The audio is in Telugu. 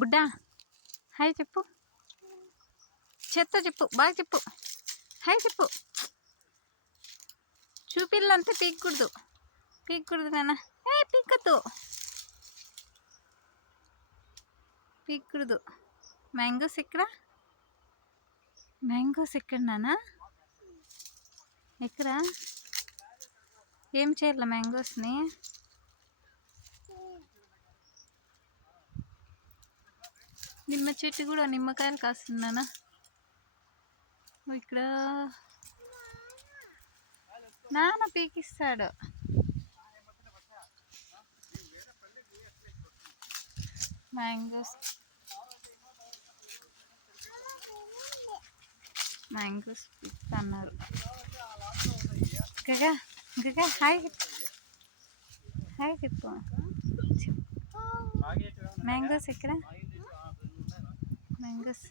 బుడ్డా హాయ్ చెప్పు, చేత్తో చెప్పు, బాగా చెప్పు, హాయ్ చెప్పు. చూపిల్లంతా పీక్కూడదు, పీక్కూడదు నాన్న. పీక్కద్దు, పీక్కూడదు. మ్యాంగోస్ ఎక్కడ, మ్యాంగోస్ ఎక్కడ నాన్న, ఎక్కడ? ఏం చేయాల మ్యాంగోస్ని? నిమ్మ చెట్టు కూడా నిమ్మకాయలు కాస్తున్నానా ఇక్కడ. నాన్న పీకిస్తాడు. మ్యాంగోస్, మ్యాంగోస్ పిక్కన్నారు. గగా గగా హాయ్ హాయ్ చెప్పు. మ్యాంగోస్ ఎక్కడ, మ్యాంగోస్